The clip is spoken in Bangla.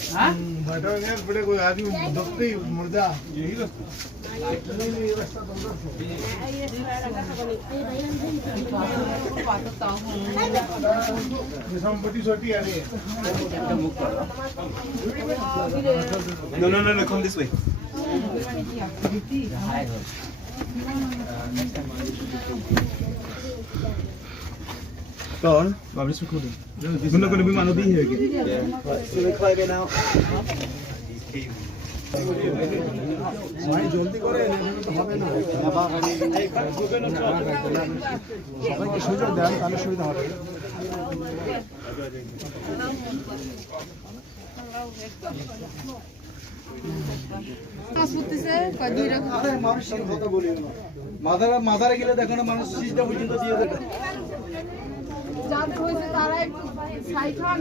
बैठा नहीं बड़े कोई आदमी दबते ही मुर्दा यही रास्ता नहीं ये रास्ता बंद ये संपत्ति छोटी आ रही है No, come this way. कौन वापस में खोल मुन्ना को भी मानो दी है कि So we climb it now. ভাই জলদি করে এনে তো হবে না সবাইকে সুযোগ দেন তাহলে সুবিধা হবে মানুষের কথা বলি মাথারে গেলে দেখো না মানুষ সিজদা পর্যন্ত দিয়ে দেবে যাদের হয়েছে তারা একটু ছাই খান